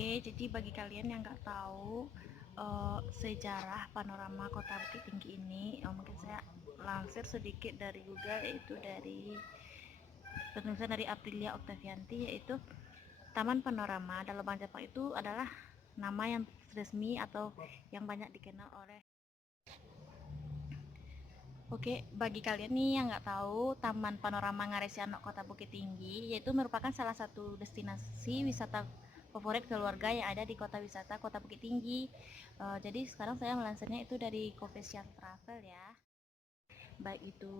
Oke, jadi bagi kalian yang nggak tahu sejarah panorama Kota Bukit Tinggi ini, mungkin saya lansir sedikit dari Google, yaitu dari penulisan dari Aprilia Octavianti, yaitu Taman Panorama dalam bahasa Jepang itu adalah nama yang resmi atau yang banyak dikenal oleh. Oke, bagi kalian nih yang nggak tahu, Taman Panorama Ngaresiano Kota Bukit Tinggi yaitu merupakan salah satu destinasi wisata favorit keluarga yang ada di kota wisata Kota Bukit Tinggi. Jadi sekarang saya melansirnya itu dari Coffeesian Travel ya. Baik itu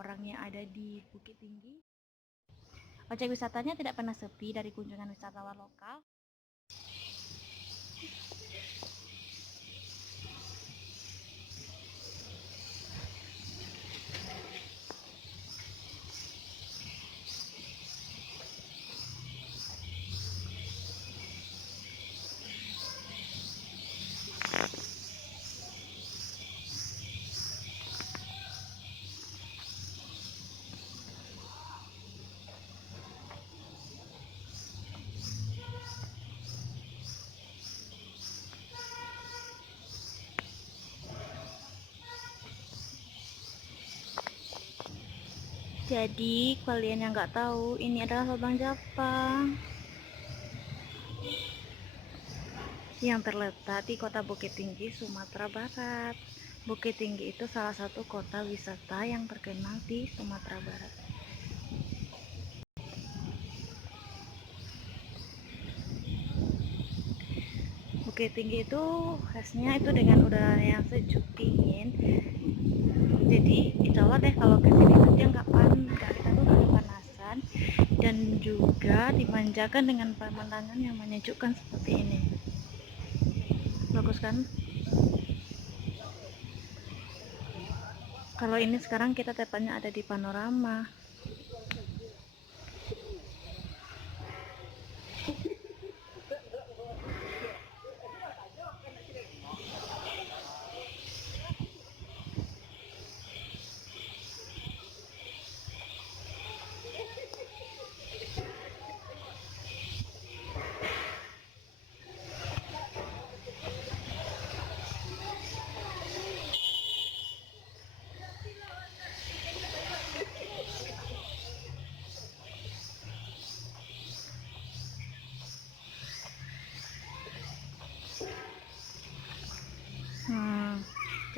orang yang ada di Bukit Tinggi. Objek wisatanya tidak pernah sepi dari kunjungan wisatawan lokal. Jadi kalian yang nggak tahu, ini adalah lubang Japang yang terletak di kota Bukit Tinggi, Sumatera Barat. Bukit Tinggi itu salah satu kota wisata yang terkenal di Sumatera Barat. Bukit Tinggi itu khasnya itu dengan udara yang sejuk dingin. Jadi insya Allah deh kalau kesini nanti kita tuh nggak kepanasan, dan juga dimanjakan dengan pemandangan yang menyejukkan seperti ini. Bagus kan? Kalau ini sekarang kita tepatnya ada di panorama.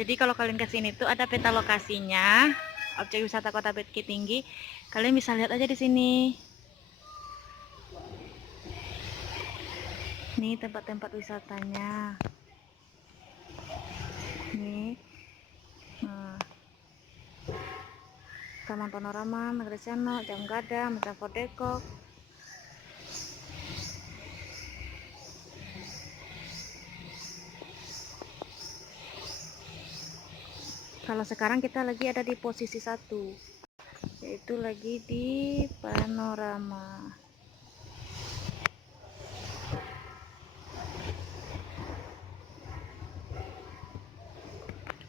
Jadi kalau kalian kesini tuh ada peta lokasinya, objek wisata Kota Bukit Tinggi. Kalian bisa lihat aja di sini. Nih tempat-tempat wisatanya. Nih. Taman Panorama, Ngaresiano, Jam Gadang, Metafort Depok. Kalau sekarang kita lagi ada di posisi 1, yaitu lagi di panorama.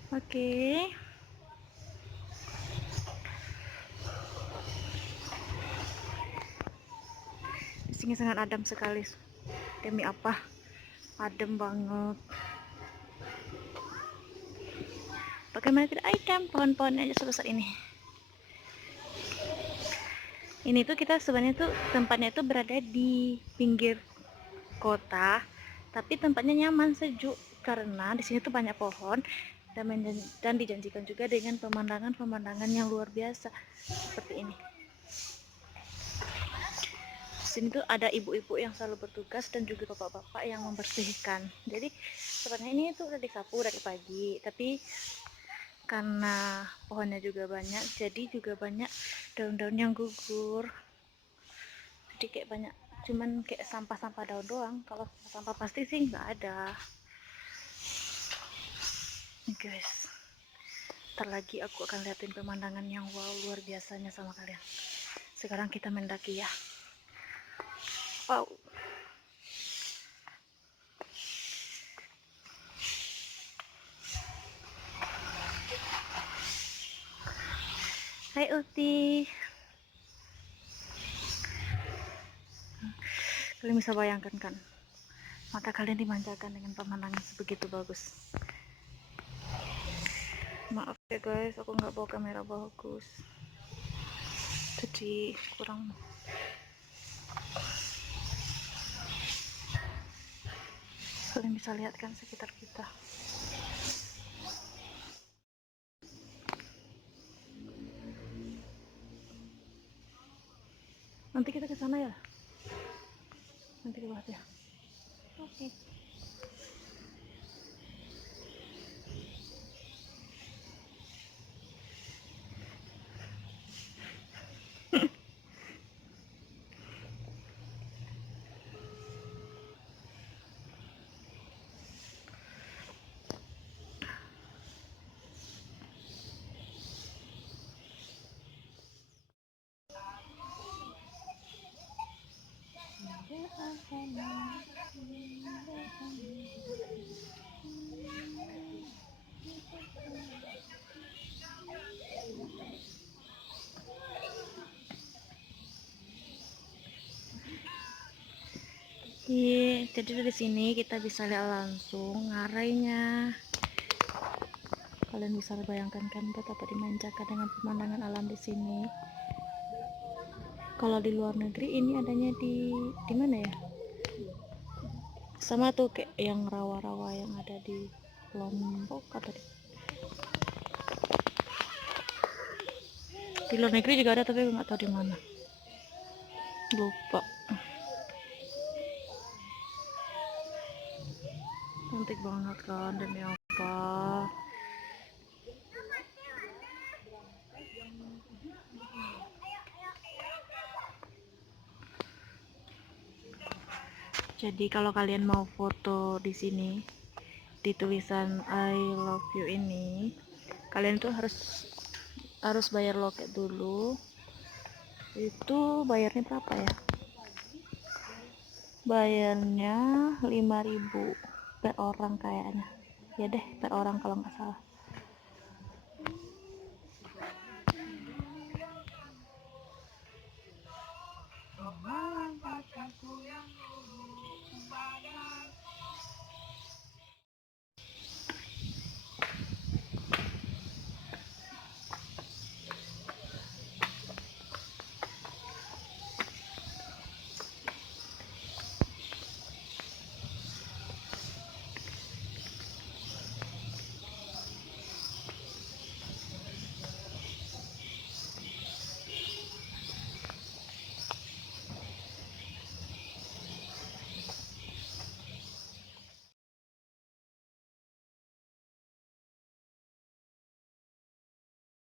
Oke. Di sini sangat adem sekali. Demi apa? Adem banget. Bagaimana tidak adem, pohon-pohonnya aja sebesar ini. Ini tuh kita sebenarnya tuh tempatnya tuh berada di pinggir kota, tapi tempatnya nyaman, sejuk karena di sini tuh banyak pohon dan dijanjikan juga dengan pemandangan yang luar biasa seperti ini. Di sini tuh ada ibu-ibu yang selalu bertugas dan juga bapak-bapak yang membersihkan. Jadi sebenarnya ini tuh udah disapu dari pagi, tapi karena pohonnya juga banyak, jadi juga banyak daun-daun yang gugur. Jadi kayak banyak, cuman kayak sampah-sampah daun doang. Kalau sampah pasti sih nggak ada. Nih guys, ntar lagi aku akan liatin pemandangan yang wow luar biasanya sama kalian. Sekarang kita mendaki ya. Wow. Hai Uti. Kalian bisa bayangkan kan, maka kalian dimanjakan dengan pemandangan sebegitu bagus. Maaf ya guys, aku nggak bawa kamera bagus, jadi kurang. Kalian bisa lihat kan sekitar kita. Nanti kita ke sana ya. Nanti ke bawah ya. Oke. Jadi dari sini kita bisa lihat langsung ngarainya. Kalian bisa bayangkan kan betapa dimanjakan dengan pemandangan alam di sini. Kalau di luar negeri ini adanya di mana ya? Sama tuh kayak yang rawa-rawa yang ada di Lombok atau di luar negeri juga ada, tapi nggak tahu di mana. Lupa. Cantik banget kan, demi apa? Jadi kalau kalian mau foto di sini, di tulisan I love you ini, kalian tuh harus bayar loket dulu. Itu bayarnya berapa ya? Bayarnya 5.000 per orang kayaknya. Ya deh, per orang kalau nggak salah.